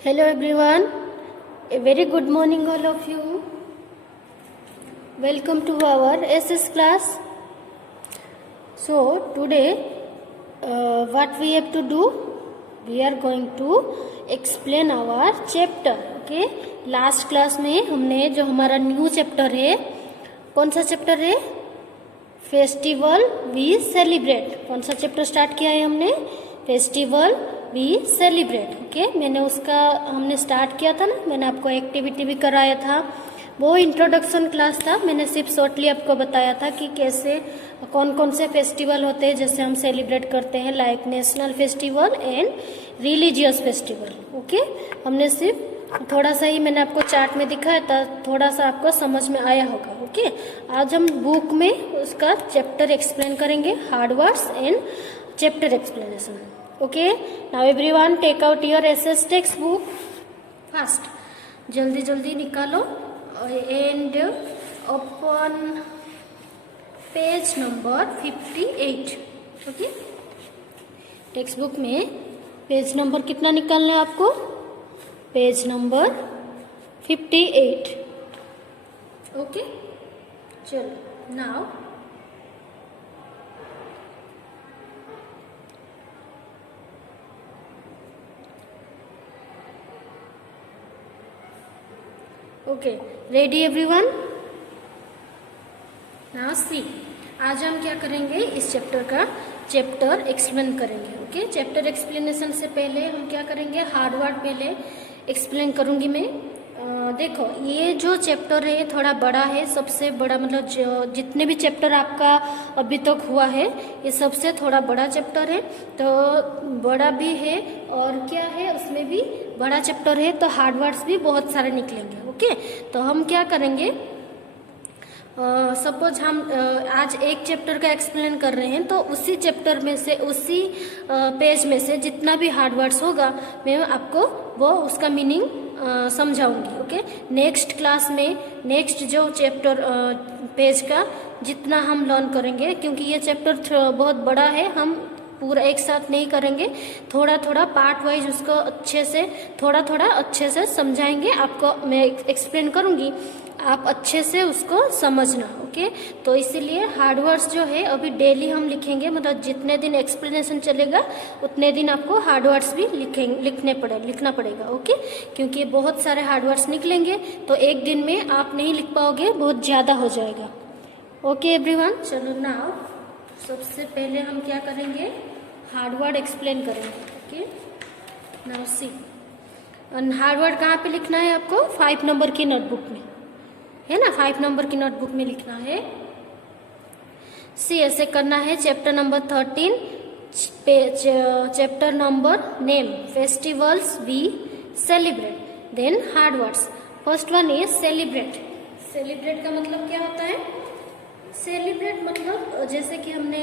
Hello everyone, a very good morning all of you. Welcome to our SS class. So today what we have to do, we are going to explain our chapter. Okay, last class में हमने जो हमारा new chapter है, कौन सा chapter है? Festival we celebrate. कौन सा चैप्टर स्टार्ट किया है हमने? Festival we celebrate. ओके, मैंने उसका हमने स्टार्ट किया था ना, मैंने आपको एक्टिविटी भी कराया था. वो इंट्रोडक्शन क्लास था. मैंने सिर्फ शॉर्टली आपको बताया था कि कैसे कौन कौन से फेस्टिवल होते हैं जैसे हम सेलिब्रेट करते हैं, like national festival and religious festival. Okay, हमने सिर्फ थोड़ा सा ही मैंने आपको चार्ट में दिखाया था, थोड़ा सा आपको समझ में आया होगा. ओके, आज हम बुक में उसका चैप्टर एक्सप्लेन करेंगे, hard words and chapter explanation. Okay, now everyone take out your SS text book fast. जल्दी जल्दी निकालो and open page number 58. Okay, text book में पेज नंबर कितना निकालना है आपको? Page number 58. ओके, चलो now okay, ready everyone? Now see, आज हम क्या करेंगे, इस चैप्टर का चैप्टर एक्सप्लेन करेंगे. ओके, चैप्टर एक्सप्लेनेशन से पहले हम क्या करेंगे, हार्ड वर्ड पहले एक्सप्लेन करूंगी मैं. देखो, ये जो चैप्टर है ये थोड़ा बड़ा है, सबसे बड़ा, मतलब जो जितने भी चैप्टर आपका अभी तक हुआ है ये सबसे थोड़ा बड़ा चैप्टर है. तो बड़ा भी है और क्या है, उसमें भी बड़ा चैप्टर है, तो हार्ड वर्ड्स भी बहुत सारे निकलेंगे. ओके, तो हम क्या करेंगे, सपोज हम आज एक चैप्टर का एक्सप्लेन कर रहे हैं, तो उसी चैप्टर में से, उसी पेज में से जितना भी हार्ड वर्ड्स होगा मैं आपको वो उसका मीनिंग समझाऊंगी. ओके, नेक्स्ट क्लास में नेक्स्ट जो चैप्टर पेज का जितना हम लर्न करेंगे, क्योंकि ये चैप्टर बहुत बड़ा है, हम पूरा एक साथ नहीं करेंगे, थोड़ा थोड़ा पार्ट वाइज उसको अच्छे से थोड़ा थोड़ा अच्छे से समझाएंगे. आपको मैं एक्सप्लेन करूंगी, आप अच्छे से उसको समझना. ओके, तो इसीलिए हार्ड वर्ड्स जो है अभी डेली हम लिखेंगे, मतलब जितने दिन एक्सप्लेनेशन चलेगा उतने दिन आपको हार्ड वर्ड्स भी लिखना पड़ेगा. ओके, क्योंकि बहुत सारे हार्ड वर्ड्स निकलेंगे, तो एक दिन में आप नहीं लिख पाओगे, बहुत ज़्यादा हो जाएगा. ओके एवरीवन, चलो नाउ सबसे पहले हम क्या करेंगे, हार्ड वर्ड एक्सप्लेन करेंगे. Okay, now see, hard word कहाँ पे लिखना है आपको? 5 नंबर की नोटबुक में है ना, 5 नंबर की नोटबुक में लिखना है. सी, ऐसे करना है. Chapter number 13, chapter number name festivals we celebrate. Then hard words. First one is celebrate. Celebrate का मतलब क्या होता है? सेलिब्रेट मतलब जैसे कि हमने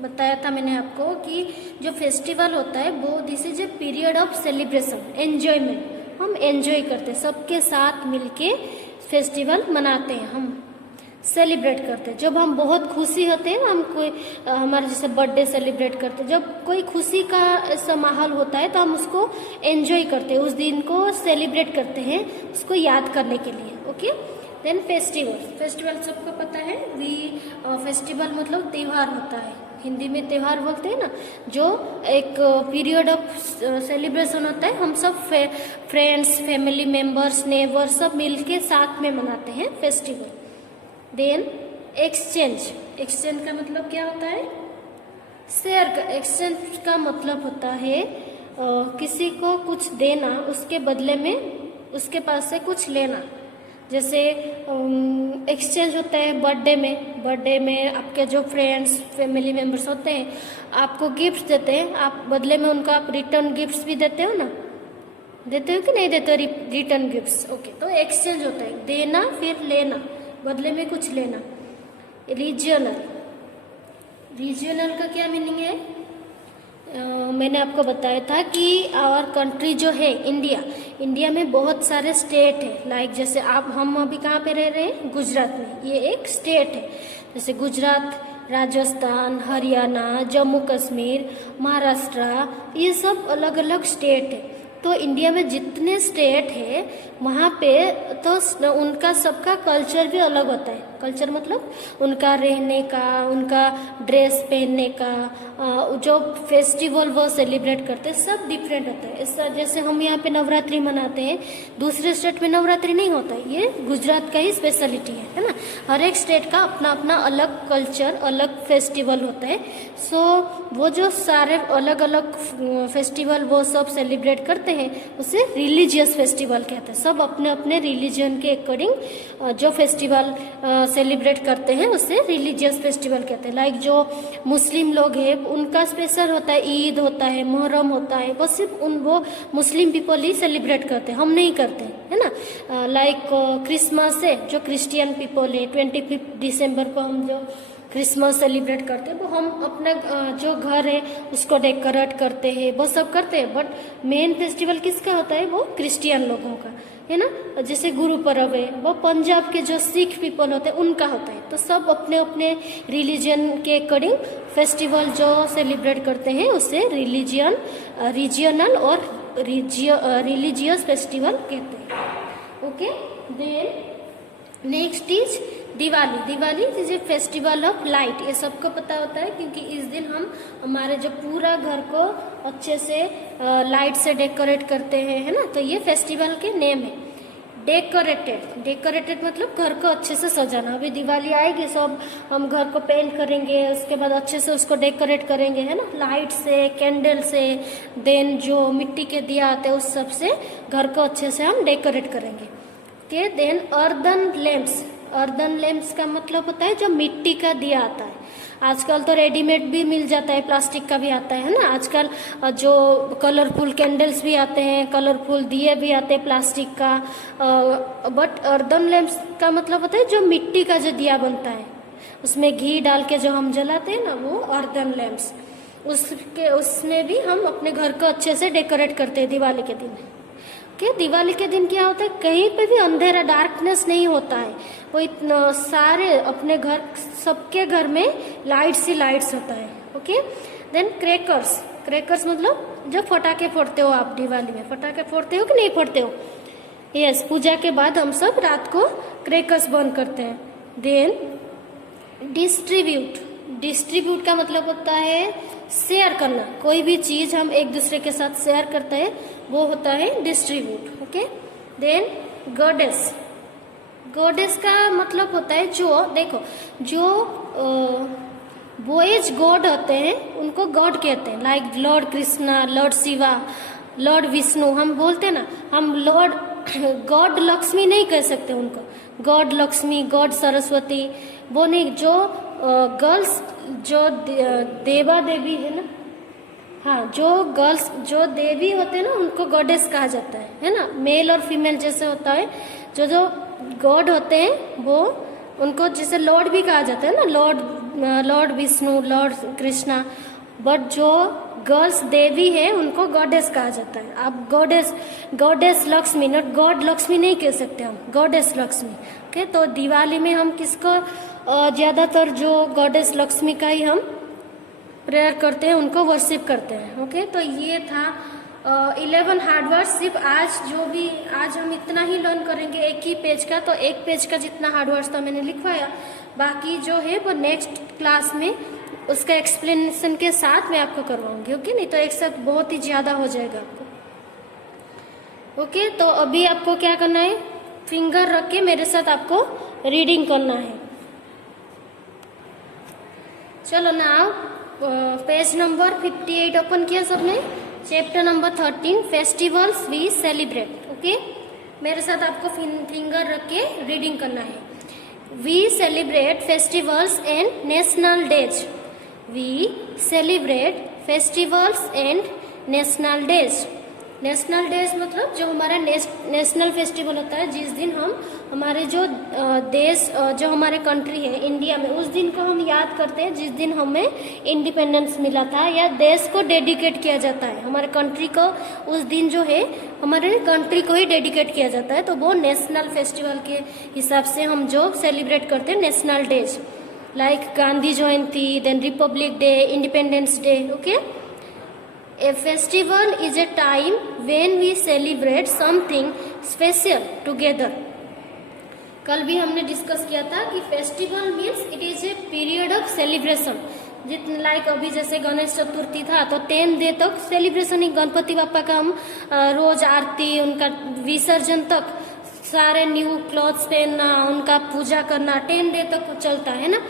बताया था मैंने आपको कि जो फेस्टिवल होता है वो this is a period of celebration, enjoyment. हम एंजॉय करते हैं, सबके साथ मिलके फेस्टिवल मनाते हैं, हम सेलिब्रेट करते हैं. जब हम बहुत खुशी होते हैं, हम कोई हमारे जैसे बर्थडे सेलिब्रेट करते हैं, जब कोई खुशी का ऐसा माहौल होता है तो हम उसको एंजॉय करते हैं, उस दिन को सेलिब्रेट करते हैं, उसको याद करने के लिए. Okay, then festival. फेस्टिवल सबको पता है, फेस्टिवल मतलब त्योहार होता है, हिंदी में त्योहार बोलते हैं ना, जो एक पीरियड ऑफ सेलिब्रेशन होता है. हम सब फ्रेंड्स, फैमिली मेंबर्स, नेबर सब मिलके साथ में मनाते हैं फेस्टिवल. Then exchange. एक्सचेंज का मतलब क्या होता है? शेयर का. एक्सचेंज का मतलब होता है किसी को कुछ देना, उसके बदले में उसके पास से कुछ लेना. जैसे एक्सचेंज होता है बर्थडे में आपके जो फ्रेंड्स, फैमिली मेंबर्स होते हैं आपको गिफ्ट देते हैं, आप बदले में उनका आप रिटर्न गिफ्ट्स भी देते हो ना, देते हो कि नहीं देते हो रिटर्न गिफ्ट्स? ओके, तो एक्सचेंज होता है देना फिर लेना, बदले में कुछ लेना. रीजनल. रीजनल का क्या मीनिंग है? मैंने आपको बताया था कि आवर कंट्री जो है इंडिया में बहुत सारे स्टेट है. लाइक जैसे हम अभी कहाँ पे रह रहे हैं? गुजरात में. ये एक स्टेट है. जैसे गुजरात, राजस्थान, हरियाणा, जम्मू कश्मीर, महाराष्ट्र, ये सब अलग अलग स्टेट है. तो इंडिया में जितने स्टेट है वहाँ पे तो उनका सबका कल्चर भी अलग होता है। कल्चर मतलब उनका रहने का, उनका ड्रेस पहनने का, जो फेस्टिवल वो सेलिब्रेट करते हैं सब डिफरेंट होता है। ऐसा जैसे हम यहाँ पे नवरात्रि मनाते हैं, दूसरे स्टेट में नवरात्रि नहीं होता है, ये गुजरात का ही स्पेशलिटी है ना। हर एक स्टेट का अपना अपना अलग कल्चर, अलग फेस्टिवल होता है। सो वो जो सारे अलग अलग फेस्टिवल वो सब सेलिब्रेट करते हैं उसे रिलीजियस फेस्टिवल कहते हैं। सब अपने अपने रिलीजन के अकॉर्डिंग जो फेस्टिवल सेलिब्रेट करते हैं उसे रिलीजियस फेस्टिवल कहते हैं। लाइक जो मुस्लिम लोग हैं उनका स्पेशल होता है, ईद होता है, मुहर्रम होता है, वो सिर्फ वो मुस्लिम पीपल ही सेलिब्रेट करते हैं, हम नहीं करते है ना। लाइक क्रिसमस है, जो क्रिश्चियन पीपल है 25 दिसंबर को हम जो क्रिसमस सेलिब्रेट करते हैं वो हम अपना जो घर है उसको डेकोरेट करते हैं, वो सब करते हैं। बट मेन फेस्टिवल किसका होता है, वो क्रिश्चियन लोगों का है ना। जैसे गुरु पर्व है वो पंजाब के जो सिख पीपल होते हैं उनका होता है। तो सब अपने अपने रिलीजन के अकॉर्डिंग फेस्टिवल जो सेलिब्रेट करते हैं उसे रीजियनल और रिलीजियस फेस्टिवल कहते हैं। Okay, then next is Diwali. Diwali is a festival of light. ये सबको पता होता है क्योंकि इस दिन हम हमारे जो पूरा घर को अच्छे से लाइट से डेकोरेट करते हैं, है ना। तो ये फेस्टिवल के नेम है डेकोरेटेड। डेकोरेटेड मतलब घर को अच्छे से सजाना। अभी दिवाली आएगी, सब हम घर को पेंट करेंगे, उसके बाद अच्छे से उसको डेकोरेट करेंगे, है ना, लाइट से, कैंडल से, देन जो मिट्टी के दिया आते हैं उस सब से घर को अच्छे से हम डेकोरेट करेंगे। Okay, then earthen lamps. Earthen lamps का मतलब होता है जो मिट्टी का दिया आता है। आजकल तो रेडीमेड भी मिल जाता है, प्लास्टिक का भी आता है ना। आजकल जो कलरफुल कैंडल्स भी आते हैं, कलरफुल दिए भी आते हैं प्लास्टिक का। बट अर्दन लैम्प्स का मतलब होता है जो मिट्टी का जो दिया बनता है, उसमें घी डाल के जो हम जलाते हैं ना, वो अर्दन लैम्प्स। उसमें भी हम अपने घर को अच्छे से डेकोरेट करते हैं दिवाली के दिन। कि दिवाली के दिन क्या होता है, कहीं पे भी अंधेरा, डार्कनेस नहीं होता है। वो इतना सारे अपने घर, सबके घर में लाइट्स ही लाइट्स होता है। Okay, then crackers. क्रैकर्स मतलब जो फटाके फोड़ते हो आप दिवाली में, फटाके फोड़ते हो कि नहीं फोड़ते हो? यस, पूजा के बाद हम सब रात को क्रैकर्स बर्न करते हैं। Then distribute. डिस्ट्रीब्यूट का मतलब होता है शेयर करना। कोई भी चीज हम एक दूसरे के साथ शेयर करते हैं वो होता है distribute. Okay, then goddess. Goddess का मतलब होता है जो, देखो, जो बॉयज गॉड होते हैं उनको गॉड कहते हैं। Like Lord Krishna, Lord Shiva, Lord Vishnu हम बोलते हैं ना। हम लॉर्ड गॉड लक्ष्मी नहीं कह सकते उनको। गॉड लक्ष्मी, गॉड सरस्वती वो नहीं। जो गर्ल्स जो देवा देवी है ना, हाँ, जो गर्ल्स जो देवी होते हैं ना उनको गॉडेस कहा जाता है ना। मेल और फीमेल जैसे होता है। जो जो गॉड होते हैं वो उनको जैसे लॉर्ड भी कहा जाता है ना, Lord Vishnu, Lord Krishna. But जो गर्ल्स देवी है उनको गॉडेस कहा जाता है। आप goddess Lakshmi, not God Lakshmi नहीं कह सकते हम, गॉडेस लक्ष्मी। ओके, तो दिवाली में हम किसको ज्यादातर जो गॉडेस लक्ष्मी का ही हम प्रेयर करते हैं, उनको वर्शिप करते हैं। ओके, तो ये था 11 हार्ड वर्ड्स। सिर्फ आज हम इतना ही लर्न करेंगे एक ही पेज का। तो एक पेज का जितना हार्ड वर्ड्स था मैंने लिखवाया, बाकी जो है वो नेक्स्ट क्लास में उसका एक्सप्लेनेशन के साथ मैं आपको करवाऊंगी। ओके, नहीं तो एक साथ बहुत ही ज्यादा हो जाएगा आपको। ओके, तो अभी आपको क्या करना है, फिंगर रख के मेरे साथ आपको रीडिंग करना है। चलो नाउ पेज नंबर 58 ओपन किया सबने। Chapter number 13 festivals we celebrate. Okay, मेरे साथ आपको फिंगर रख के रीडिंग करना है। We celebrate festivals and national days. We celebrate festivals and national days. National days मतलब जो हमारा नेशनल फेस्टिवल होता है, जिस दिन हम हमारे जो देश, जो हमारे कंट्री है इंडिया में, उस दिन को हम याद करते हैं जिस दिन हमें इंडिपेंडेंस मिला था, या देश को डेडिकेट किया जाता है। हमारे कंट्री को उस दिन जो है हमारे कंट्री को ही डेडिकेट किया जाता है। तो वो नेशनल फेस्टिवल के हिसाब से हम जो सेलिब्रेट करते हैं national days, like Gandhi Jayanti, then republic day, independence day. Okay, a festival is a time when we celebrate something special together. कल भी हमने डिस्कस किया था कि festival means it is a period of celebration. जितने लाइक अभी जैसे गणेश चतुर्थी था तो 10 डे तक सेलिब्रेशन ही, गणपति बापा का हम रोज आरती, उनका विसर्जन तक सारे न्यू क्लॉथ्स पहनना, उनका पूजा करना 10 डे तक चलता है ना।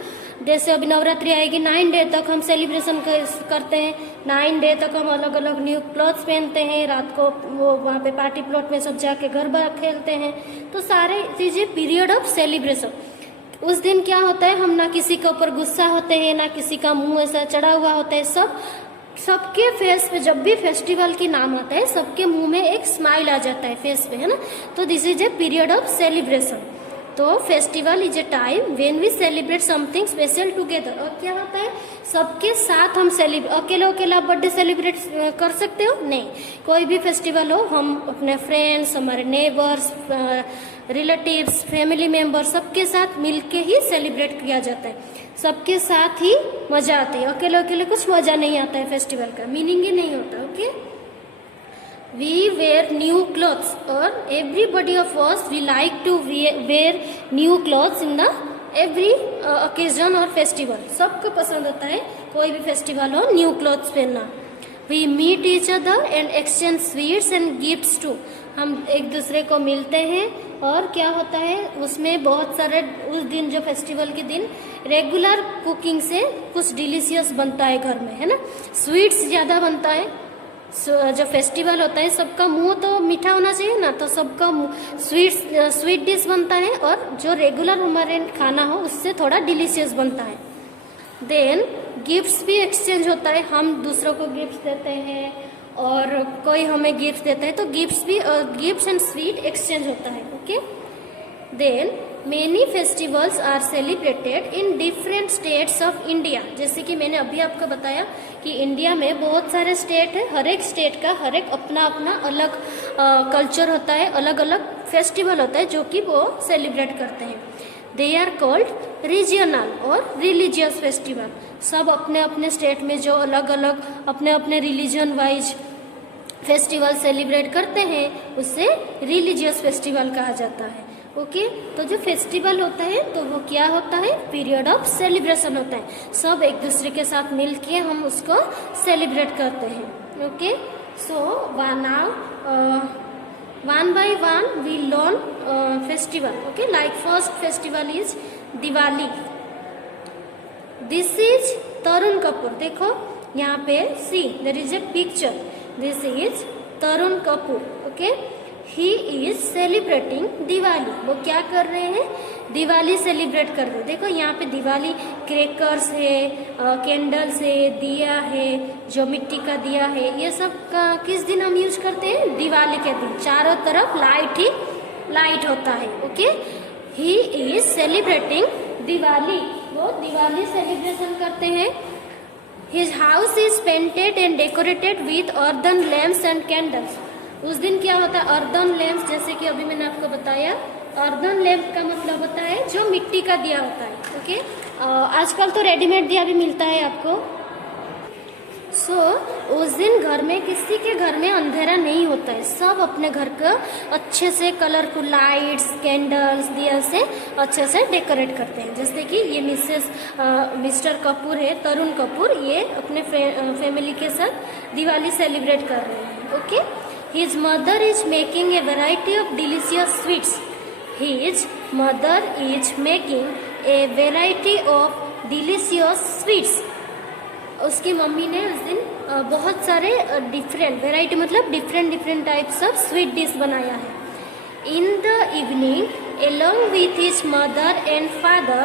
जैसे अभी नवरात्रि आएगी 9 डे तक हम सेलिब्रेशन करते हैं। 9 डे तक हम अलग अलग न्यू क्लॉथ्स पहनते हैं, रात को वो वहाँ पे पार्टी प्लॉट में सब जाके गरबा खेलते हैं। तो सारे चीजें पीरियड ऑफ सेलिब्रेशन। उस दिन क्या होता है, हम ना किसी के ऊपर गुस्सा होते हैं, ना किसी का मुंह ऐसा चढ़ा हुआ होता है। सबके फेस पे जब भी फेस्टिवल की नाम आता है सबके मुंह में एक स्माइल आ जाता है फेस पे, है ना। तो this is a period of celebration. तो festival is a time when we celebrate something special together. और क्या होता है, सबके साथ हम अकेला बर्थडे सेलिब्रेट कर सकते हो नहीं, कोई भी फेस्टिवल हो हम अपने फ्रेंड्स, हमारे नेबर्स, रिलेटिव्स, फैमिली मेंबर सबके साथ मिलके ही सेलिब्रेट किया जाता है। सबके साथ ही मजा आती है, अकेले कुछ मजा नहीं आता है, फेस्टिवल का मीनिंग ही नहीं होता। Okay, we wear new clothes और everybody of us we like to wear new clothes in the every occasion और फेस्टिवल। सबको पसंद होता है कोई भी फेस्टिवल हो न्यू क्लॉथ्स पहनना। We meet each other and exchange sweets and gifts too. हम एक दूसरे को मिलते हैं और क्या होता है उसमें बहुत सारे, उस दिन जो फेस्टिवल के दिन रेगुलर कुकिंग से कुछ डिलीशियस बनता है घर में, है ना। स्वीट्स ज्यादा बनता है। जो फेस्टिवल होता है सबका मुंह तो मीठा होना चाहिए ना, तो सबका स्वीट डिश बनता है और जो रेगुलर हमारे खाना हो उससे थोड़ा डिलीशियस बनता है। देन गिफ्ट्स भी एक्सचेंज होता है, हम दूसरों को गिफ्ट देते हैं और कोई हमें गिफ्ट देता है, तो गिफ्ट्स एंड स्वीट एक्सचेंज होता है। Okay, then many festivals are celebrated in different states of India. जैसे कि मैंने अभी आपको बताया कि इंडिया में बहुत सारे स्टेट है, हर एक स्टेट का हर एक अपना अपना अलग कल्चर होता है, अलग अलग फेस्टिवल होता है जो कि वो सेलिब्रेट करते हैं। दे आर कॉल्ड रीजनल और रिलीजियस फेस्टिवल। सब अपने अपने स्टेट में जो अलग अलग अपने अपने रिलीजन वाइज फेस्टिवल सेलिब्रेट करते हैं उससे रिलीजियस फेस्टिवल कहा जाता है। ओके, तो जो फेस्टिवल होता है तो वो क्या होता है, पीरियड ऑफ सेलिब्रेशन होता है। सब एक दूसरे के साथ मिलके हम उसको सेलिब्रेट करते हैं। Okay, so now one by one we learn festival. Okay, like first festival is Diwali. This is Tarun Kapoor. देखो यहाँ पे see there is a picture. This is Tarun Kapoor. Okay, he is celebrating Diwali. वो क्या कर रहे हैं, Diwali celebrate कर रहे हैं। देखो यहाँ पे दिवाली क्रैकर्स है, कैंडल्स है, दिया है, जो मिट्टी का दिया है, ये सब का किस दिन हम यूज करते हैं, दिवाली के दिन। चारों तरफ लाइट ही लाइट होता है। Okay, he is celebrating Diwali, वो दिवाली सेलिब्रेशन करते हैं। His house is painted and decorated with earthen lamps and candles. उस दिन क्या होता है, अर्दन लैम्प्स, जैसे कि अभी मैंने आपको बताया, अर्दन लैम्प का मतलब होता है जो मिट्टी का दिया होता है। ओके, आजकल तो रेडीमेड दिया भी मिलता है आपको। उस दिन घर में किसी के घर में अंधेरा नहीं होता है, सब अपने घर का अच्छे से कलरफुल लाइट्स, कैंडल्स, दिया से अच्छे से डेकोरेट करते हैं। जैसे कि ये मिस्टर कपूर है, तरुण कपूर, ये अपने फैमिली के साथ दिवाली सेलिब्रेट कर रहे हैं। Okay, his mother is making a variety of delicious sweets. His mother is making a variety of delicious sweets. उसकी मम्मी ने उस दिन बहुत सारे डिफरेंट वेराइटी मतलब different types of sweet dish बनाया है। In the evening along with his mother and father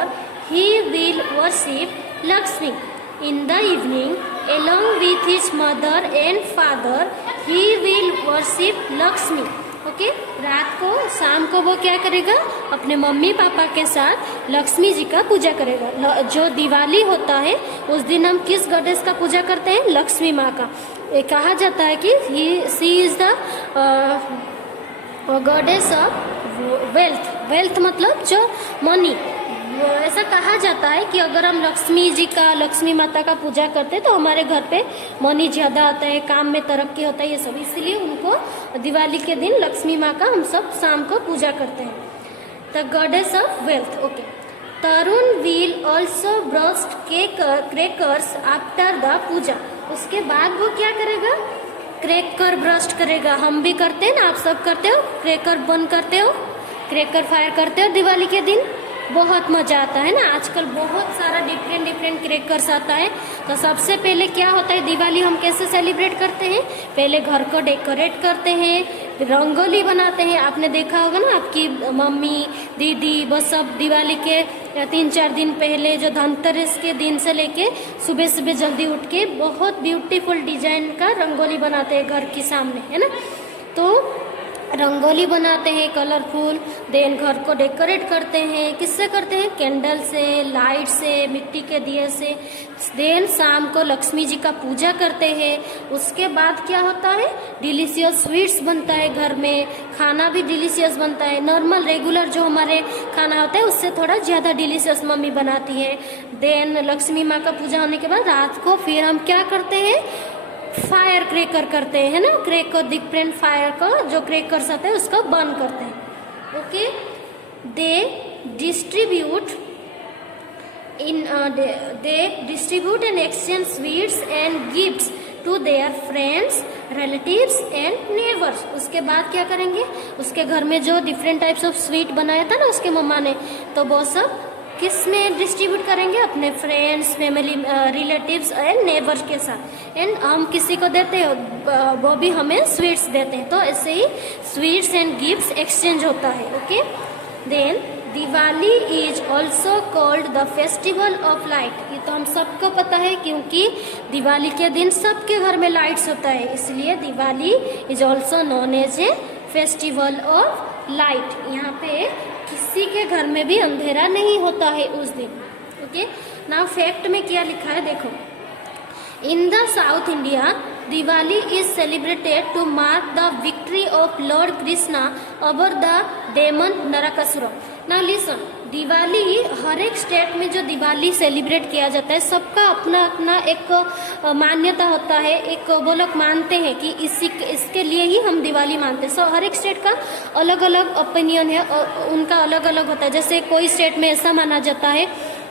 he will worship Lakshmi. In the evening along with his mother and father he will worship Lakshmi. Okay, रात को शाम को वो क्या करेगा, अपने मम्मी पापा के साथ लक्ष्मी जी का पूजा करेगा। जो दिवाली होता है उस दिन हम किस गॉडेस का पूजा करते हैं, लक्ष्मी माँ का। ये कहा जाता है कि she is the goddess of wealth. Wealth मतलब जो मनी, ऐसा कहा जाता है कि अगर हम लक्ष्मी माता का पूजा करते हैं तो हमारे घर पे मनी ज्यादा आता है, काम में तरक्की होता है, ये सब। इसलिए उनको दिवाली के दिन लक्ष्मी माँ का हम सब शाम को पूजा करते हैं। The goddess of wealth. Okay, Tarun will also burst crackers after the puja. उसके बाद वो क्या करेगा? क्रैकर ब्रस्ट करेगा। हम भी करते हैं ना, आप सब करते हो, क्रैकर बंद करते हो, क्रैकर फायर करते हो दिवाली के दिन, बहुत मजा आता है ना। आजकल बहुत सारा डिफरेंट क्रैकर्स आता है। तो सबसे पहले क्या होता है, दिवाली हम कैसे सेलिब्रेट करते हैं? पहले घर को डेकोरेट करते हैं, रंगोली बनाते हैं। आपने देखा होगा ना, आपकी मम्मी दीदी वो सब दिवाली के 3-4 दिन पहले, जो धनतेरस के दिन से लेके सुबह जल्दी उठ के बहुत ब्यूटीफुल डिजाइन का रंगोली बनाते हैं घर के सामने, है ना। तो रंगोली बनाते हैं कलरफुल, देन घर को डेकोरेट करते हैं। किससे करते हैं? कैंडल से, लाइट से, मिट्टी के दिए से। देन शाम को लक्ष्मी जी का पूजा करते हैं। उसके बाद क्या होता है? डिलीशियस स्वीट्स बनता है घर में, खाना भी डिलीशियस बनता है। नॉर्मल रेगुलर जो हमारे खाना होता है उससे थोड़ा ज़्यादा डिलीशियस मम्मी बनाती है। देन लक्ष्मी माँ का पूजा होने के बाद रात को फिर हम क्या करते हैं? फायर क्रैकर करते हैं, है ना। क्रैकर डिफरेंट फायर को, जो क्रैकर्स आते हैं उसको बर्न करते हैं। Okay, they distribute and exchange sweets and gifts to their friends, relatives and neighbours. उसके बाद क्या करेंगे? उसके घर में जो डिफरेंट टाइप्स ऑफ स्वीट बनाया था ना उसके मम्मा ने, तो वो सब किस में डिस्ट्रीब्यूट करेंगे? अपने friends, family, relatives and neighbours के साथ। एंड हम किसी को देते हैं, वो भी हमें स्वीट्स देते हैं। तो ऐसे ही स्वीट्स एंड गिफ्ट्स एक्सचेंज होता है। Okay, then Diwali is also called the festival of light. ये तो हम सबको पता है, क्योंकि दिवाली के दिन सबके घर में लाइट्स होता है, इसलिए Diwali is also known as a festival of light. यहाँ पे किसी के घर में भी अंधेरा नहीं होता है उस दिन। ओके, नाउ फैक्ट में क्या लिखा है देखो। In the South India Diwali is celebrated to mark the victory of Lord Krishna over the demon Narakasura. Now listen, Diwali हर एक स्टेट में जो दिवाली सेलिब्रेट किया जाता है, सबका अपना अपना एक मान्यता होता है। एक वो लोग मानते हैं कि इसके लिए ही हम दिवाली मानते हैं। सो हर एक स्टेट का अलग अलग ओपिनियन है, उनका अलग अलग होता है। जैसे कोई स्टेट में ऐसा माना जाता है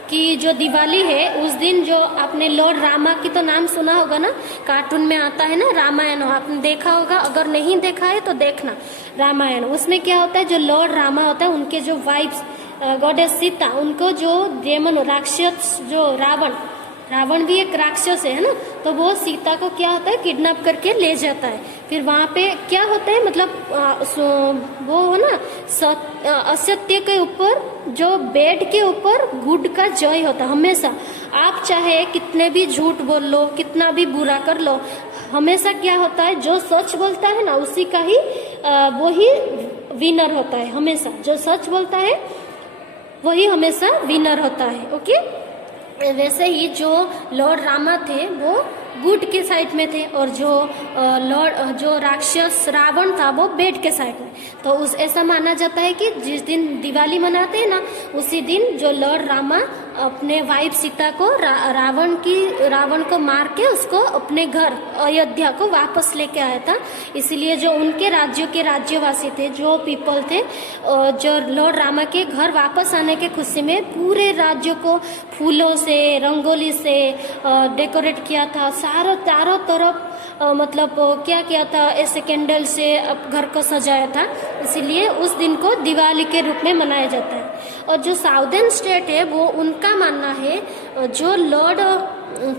कि जो दिवाली है उस दिन, जो आपने लॉर्ड रामा की तो नाम सुना होगा ना, कार्टून में आता है ना रामायण, आपने देखा होगा, अगर नहीं देखा है तो देखना रामायण। उसमें क्या होता है, जो लॉर्ड रामा होता है उनके जो वाइफ्स गॉडेस सीता, उनको जो डेमन राक्षस, जो रावण भी एक राक्षस है ना, तो वो सीता को क्या होता है, किडनैप करके ले जाता है। फिर वहाँ पे क्या होता है, मतलब वो हो ना, असत्य के ऊपर, जो बेड के ऊपर गुड का जय होता है हमेशा। आप चाहे कितने भी झूठ बोल लो, कितना भी बुरा कर लो, हमेशा क्या होता है, जो सच बोलता है ना उसी का ही वो ही विनर होता है। हमेशा जो सच बोलता है वही हमेशा विनर होता है। ओके, वैसे ही जो लॉर्ड रामा थे वो गुड के साइड में थे, और जो राक्षस रावण था वो बेड के साइड में। तो ऐसा माना जाता है कि जिस दिन दिवाली मनाते हैं ना, उसी दिन जो लॉर्ड रामा अपने वाइफ सीता को रावण को मार के उसको अपने घर अयोध्या को वापस लेके आया था। इसलिए जो उनके राज्यों के राज्यवासी थे, जो पीपल थे, जो लॉर्ड रामा के घर वापस आने के खुशी में पूरे राज्य को फूलों से, रंगोली से डेकोरेट किया था। चारों तरफ मतलब क्या किया था, ऐसे कैंडल से घर को सजाया था। इसलिए उस दिन को दिवाली के रूप में मनाया जाता है। और जो साउदर्न स्टेट है वो उनका मानना है, जो लॉर्ड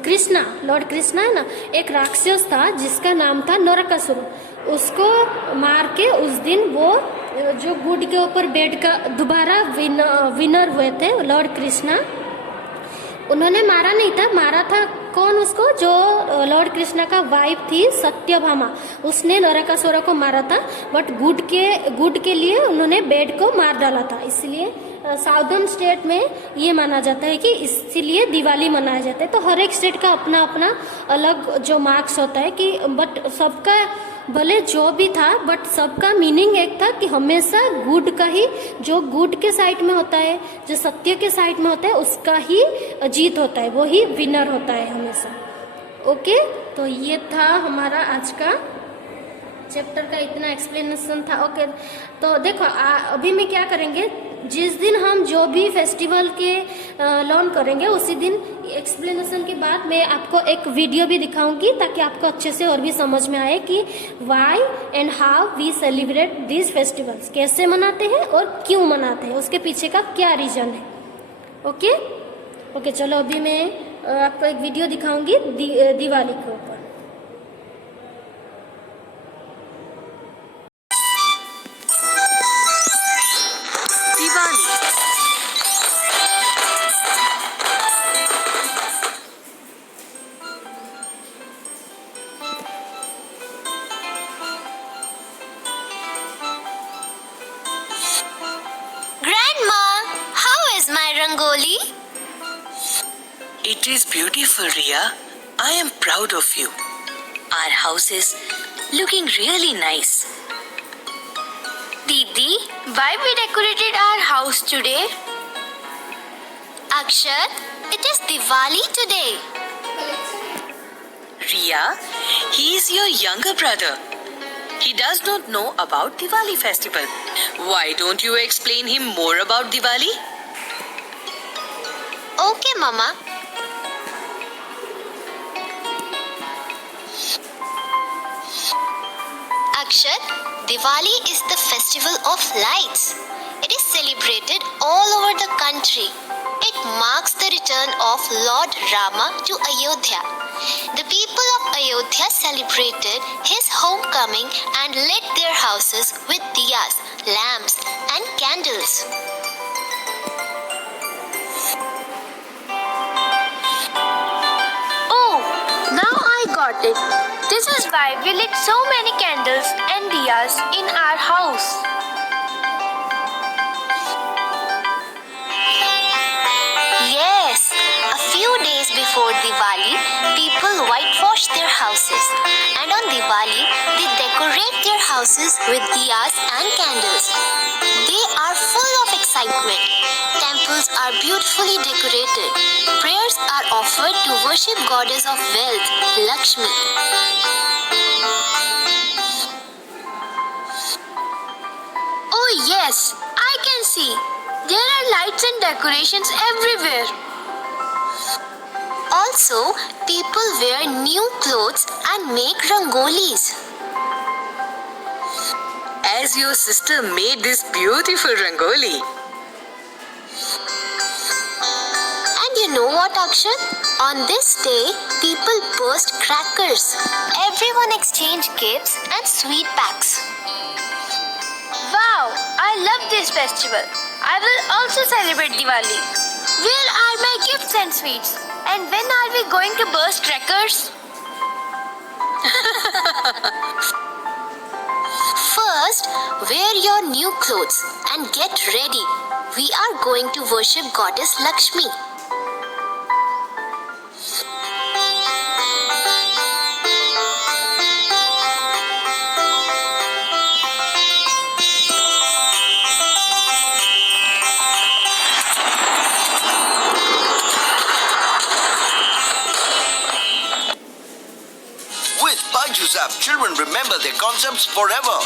कृष्णा है ना, एक राक्षस था जिसका नाम था नरकासुर। उसको मार के उस दिन वो जो गुड के ऊपर बेड का दोबारा विनर हुए थे लॉर्ड कृष्णा। उन्होंने मारा नहीं था, मारा था कौन उसको, जो लॉर्ड कृष्णा का वाइफ थी सत्यभामा, उसने नरकासुर को मारा था। बट गुड के लिए उन्होंने बेड को मार डाला था। इसलिए साउदर्न स्टेट में ये माना जाता है कि इसलिए दिवाली मनाया जाता है। तो हर एक स्टेट का अपना अपना अलग जो मार्क्स होता है कि, बट सबका भले जो भी था बट सबका मीनिंग एक था कि हमेशा गुड का ही, जो गुड के साइड में होता है, जो सत्य के साइड में होता है उसका ही जीत होता है, वो ही विनर होता है हमेशा। ओके, तो ये था हमारा आज का चैप्टर का इतना एक्सप्लेनेशन था। ओके, तो देखो अभी में क्या करेंगे, जिस दिन हम जो भी फेस्टिवल के लर्न करेंगे उसी दिन एक्सप्लेनेशन के बाद मैं आपको एक वीडियो भी दिखाऊंगी ताकि आपको अच्छे से और भी समझ में आए कि why and how we celebrate this festivals, कैसे मनाते हैं और क्यों मनाते हैं, उसके पीछे का क्या रीजन है। ओके ओके, चलो अभी मैं आपको एक वीडियो दिखाऊंगी दिवाली के ऊपर। Rangoli? It is beautiful, Ria. I am proud of you. Our house is looking really nice. Didi, why we decorated our house today? Akshat, it is Diwali today. Ria, he is your younger brother. He does not know about Diwali festival. Why don't you explain him more about Diwali? Okay, Mama. Akshat, Diwali is the festival of lights. It is celebrated all over the country. It marks the return of Lord Rama to Ayodhya. The people of Ayodhya celebrated his homecoming and lit their houses with diyas, lamps and candles. Oh, now I got it. This is why we lit so many candles and diyas in our house. Yes, a few days before Diwali, people whitewash their houses, and on Diwali, they decorate their houses with diyas and candles. They are full of excitement. Temples are beautifully decorated. Prayers are offered to worship goddess of wealth, Lakshmi. Oh yes, I can see. There are lights and decorations everywhere. Also, people wear new clothes and make rangolis. As your sister made this beautiful rangoli. And you know what, Akshat? On this day, people burst crackers. Everyone exchange gifts and sweet packs. Wow, I love this festival. I will also celebrate Diwali. Where are my gifts and sweets? And when are we going to burst crackers? First, wear your new clothes and get ready. We are going to worship goddess Lakshmi. With Byju's app, children remember their concepts forever.